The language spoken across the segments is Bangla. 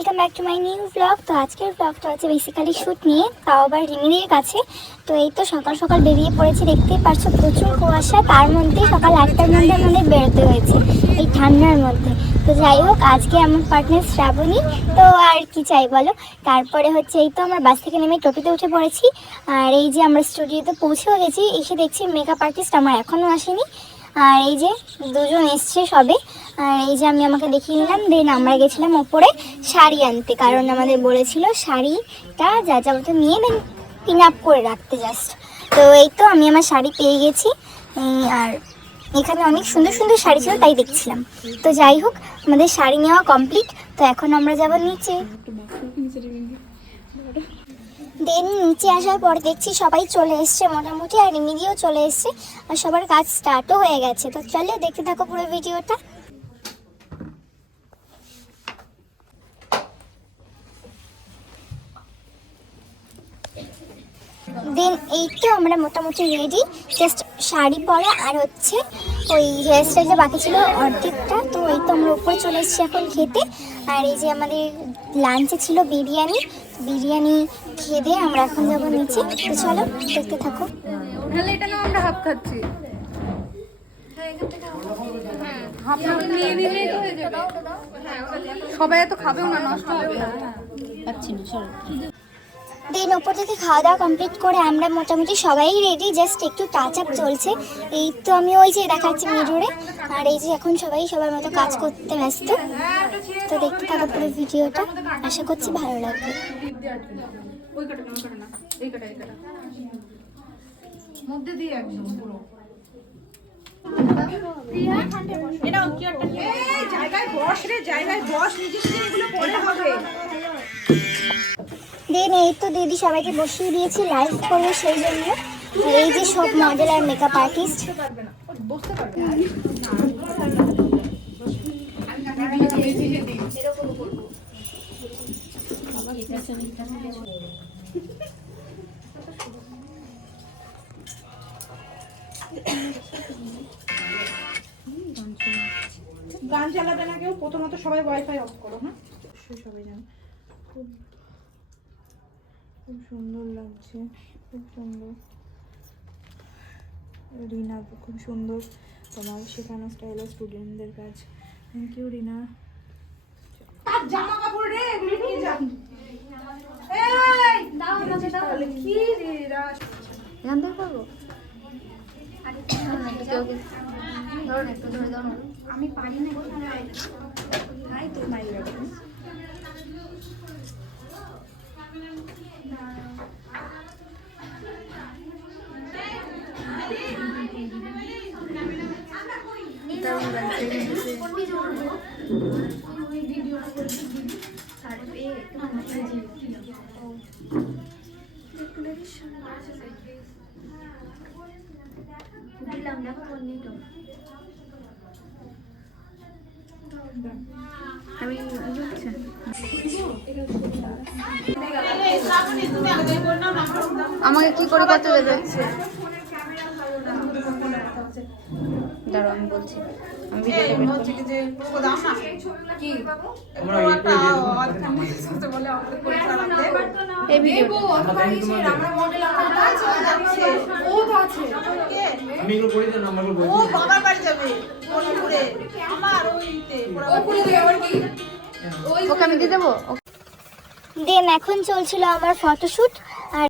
Welcome back to my new blog. তো আজকের ব্লগটা হচ্ছে বেসিক্যালি শ্যুট নিয়ে, তাও আবার রিমিদির কাছে। তো এই তো সকাল সকাল বেরিয়ে পড়েছি, দেখতেই পারছো প্রচুর কুয়াশা, তার মধ্যেই সকাল 8টার মধ্যে আমাদের বেরোতে হয়েছে এই ঠান্ডার মধ্যে। তো যাই হোক, আজকে আমার পার্টনার শ্রাবণী, তো আর কি চাই বলো। তারপরে হচ্ছে এই তো আমরা বাস থেকে নেমে টোটোতে উঠে পড়েছি, আর এই যে আমরা স্টুডিওতে পৌঁছেও গেছি। এসে দেখছি মেকআপ আর্টিস্ট আমার এখনও আসেনি, আর এই যে দুজন এসছে সবে। আর এই যে আমি আমাকে দেখিয়ে নিলাম, দেন আমরা গেছিলাম ওপরে শাড়ি আনতে, কারণ আমাদের বলেছিল শাড়িটা যা যাবতীয় নিয়ে দেন পিন আপ করে রাখতে জাস্ট। তো এই তো আমি আমার শাড়ি পেয়ে গেছি, আর এখানে অনেক সুন্দর সুন্দর শাড়ি ছিল তাই দেখছিলাম। তো যাই হোক, আমাদের শাড়ি নেওয়া কমপ্লিট। তো এখন আমরা যাব নিচে। দেন নিচে আসার পর দেখছি সবাই চলে এসছে মোটামুটি, আর রিমিদিও চলে এসছে, আর সবার কাজ স্টার্টও হয়ে গেছে। তো চলো দেখতে থাকো পুরো ভিডিওটা। দেন এই তো আমরা মোটামুটি রেডি, জাস্ট শাড়ি পরা আর হচ্ছে ওই হেয়ার স্টাইলটা বাকি ছিল অর্ধেকটা। তো এই তো আমরা উপরে চলে এসেছি এখন খেতে। আর এই যে আমাদের লাঞ্চে ছিল বিরিয়ানি, বিরিয়ানি খেয়ে দিয়ে আমরা এখন যাবো নিচে। তো চলো দেখতে থাকো। এটা না আমরা হাফ খাচ্ছি, সবাই এত খাবেও না, নষ্ট হবে। দেন ওপর থেকে খাওয়া দাওয়া কমপ্লিট করে আমরা মোটামুটি সবাই রেডি, জাস্ট একটু টাচ আপ চলছে। এই তো আমি ওই যে দেখাচ্ছি মিররে, আর এই যে এখন সবাই সবার মতো কাজ করতে ব্যস্ত। তো দেখতে থাকো পুরো ভিডিওটা, আশা করছি ভালো লাগবে। মধ্যে দিয়ে একদম পুরো দেন এই তো দিদি সবাইকে বসিয়ে দিয়েছি, লাইভ করবো সেই জন্য। আর এই যে সব মডেল আর মেকআপ আর্টিস্ট। গান চালাবে না কেউ, প্রথমত সবাই ওয়াইফাই অফ করো। হ্যাঁ, সবাই জানো। খুব খুব সুন্দর লাগছে, খুব সুন্দর। রিনা খুব সুন্দর তোমার শেখানো স্টাইল স্টুডেন্টদের কাজ। থ্যাংক ইউ রিনা। জামা কাপড় রে এগুলো নিয়ে যা। এই দাও তাহলে কি রে রাস জানতে পারবো। আমি পারি না গো, তাই তো মাই রাখো। আমাকে কি করে করতে দেবে? দাঁড়াও আমি বলছি, আমি ভিডিওটা হচ্ছে কি যে পুরো দাও না কি আমরা একটা বলতে বলে আপলোড করে চালাতে এই ভিডিও আমরা মডেল আমরা যাচ্ছে ও তো আছে আমি এগুলো করে দেন নাম্বারগুলো বলছি ও বাবার বাড়ি যাবে কোনপুরে আমার ওইতে ও করে দিবে আবার কি ওকে আমি দিয়ে দেব। দেন এখন চলছিল আমার ফটোশুট, আর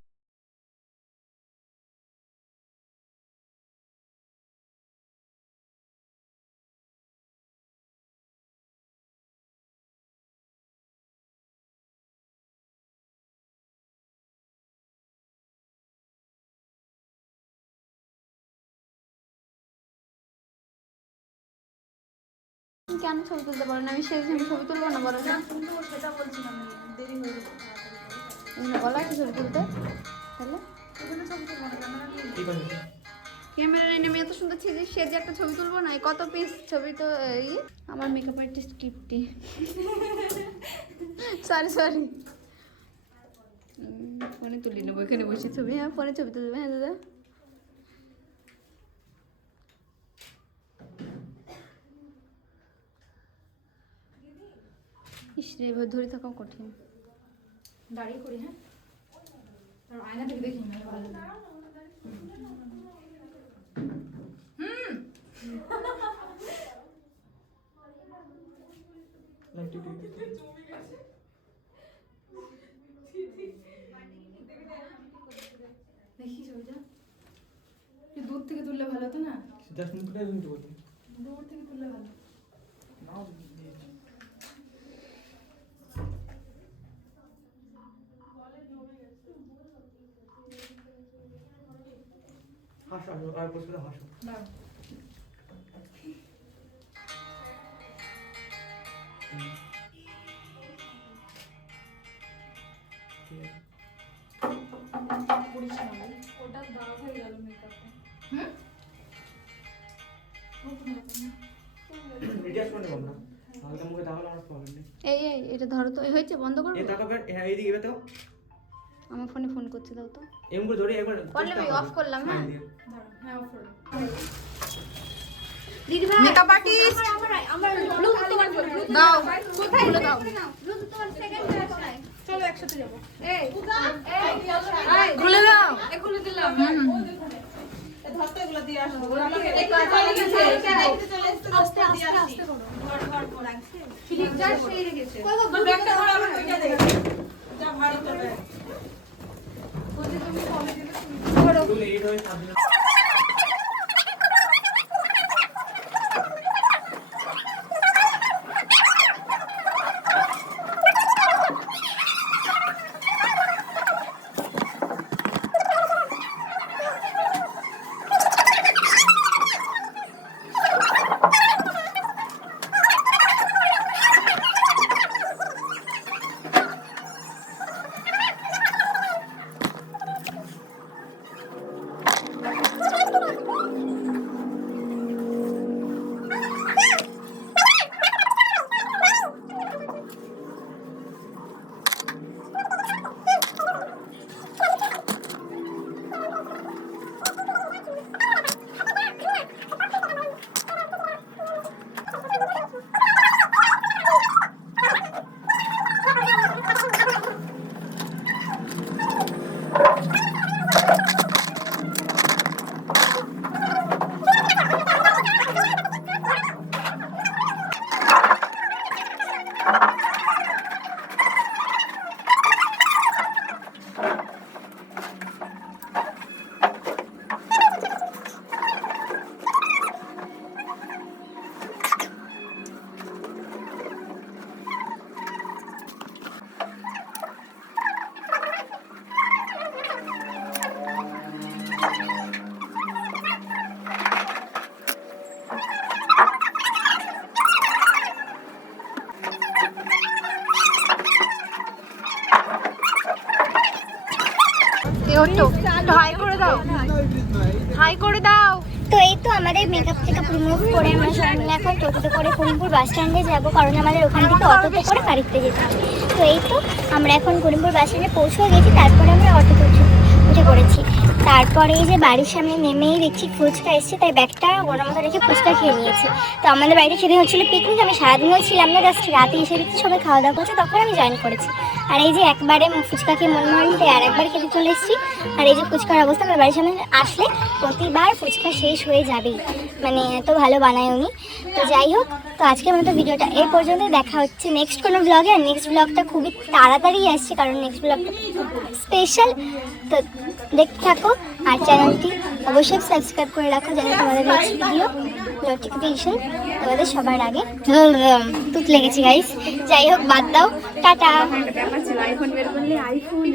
কেন ছবি তুলতে পারো না? আমি সেই ছবি তুলবো না, বলো না। সেটা বলছিলাম দেরি হয়ে গেল বলো কি ছবি তুলতে, তাহলে ক্যামেরা এনে আমি এত সুন্দর সেজে একটা ছবি তুলবো না? কত পিস ছবি তো এই আমার মেকআপ আর্টিস্ট কিপ্টি সরি ফোনে তুলি নেবো, এখানে বসে ছবি। হ্যাঁ ফোনে ছবি তুলবে। হ্যাঁ দাদা ইস রে, এবার ধরে থাকাও কঠিন। দাঁড়িয়ে করি, হ্যাঁ, আর আয়না থেকে দেখি না ভালো লাগে। দেখি ছবিটা একটু দূর থেকে তুললে ভালো হতো না? জাস্ট মুখটা তুমি বলতে দূর থেকে তুললে ভালো। নাও হাসো হাসো আর বসে হাসো। দাও। ঠিক আছে। করিস না ভাই, ওটা দাগ হয়ে গেল মেকআপে। রিডিয়াস করে নেব না, হালকা মুখে তাকালে আমার প্রবলেম নেই। এই এই এটা ধরো তো, এই হয়েছে, বন্ধ করবো? এই তাকাবে, হ্যাঁ এইদিকে এবে তো আমার ফোনে ফোন করছে, দাও তো। এমন করে ধরে একবার পল্লবী, off করলাম, হ্যাঁ? হ্যাঁ, অফ করো। দিদি ভাই, মেকআপ আর্টিস্ট আমার ব্লুটুথ তোমার দাও। কোথায় খুলে দাও। ব্লুটুথ তোমার সেকেন্ড কোথায়? চলো একসাথে যাবো। এই খুলে দাও। এ খুলে দিলাম। ধরতে এগুলো দিয়ে আসবো। আস্তে আস্তে আস্তে করো। ধর লাগছে। ফিলিপটা সেই রেখেছে। তোর ব্যাগটা ধর, আমার ওইটা দে। যা ভারী তোর ব্যাগ। বলতে তুমি কলে দিলে ধরো। তুমি লেট হয়ে সাবধানে। হাই করে দাও, হাই করে দাও। তো এই তো আমাদের মেকআপ টেকআপ রিমুভ করে আমরা সবাই মিলে এখন টোটোতে করে করিমপুর বাস স্ট্যান্ডে যাবো, কারণ আমাদের ওখান থেকে অটোতে করে বাড়িতে যেতে হবে। তো এই তো আমরা এখন করিমপুর বাস স্ট্যান্ডে পৌঁছে গেছি, তারপরে আমরা অটোতে উঠে পড়েছি। তারপরে এই যে বাড়ির সামনে নেমেই দেখছি ফুচকা এসছে, তাই ব্যাগটা ওনার মতো রেখে ফুচকা খেয়ে নিয়েছি। তো আমাদের বাড়িতে সেদিন হচ্ছিলো পিকনিক, আমি সারাদিনও ছিলাম না, জাস্ট রাতে এসে দেখছি সবাই খাওয়া দাওয়া করছে, তখন আমি জয়েন করেছি। আর এই যে একবারে ফুচকা খেয়ে মন মারিনি, তাই আর একবার খেতে চলে এসেছি। আর এই যে ফুচকার অবস্থা, আমার বাড়ির সামনে আসলে প্রতিবার ফুচকা শেষ হয়ে যাবেই, মানে এত ভালো বানায় উনি। তো যাই হোক, তো আজকের মতো ভিডিওটা এই পর্যন্ত, দেখা হচ্ছে নেক্সট কোনো ব্লগে। আর নেক্সট ব্লগটা খুবই তাড়াতাড়ি আসছে, কারণ নেক্সট ব্লগটা স্পেশাল। তো দেখতে থাকো, আর চ্যানেলটি অবশ্যই সাবস্ক্রাইব করে রাখো, যাতে তোমাদের নেক্সট ভিডিও নোটিফিকেশন তোমাদের সবার আগে। তুত লেগেছে গাইস, যাই হোক বাদ দাও, টাটা। ব্যাপার ছিল আইফোন বের করলে, আইফোন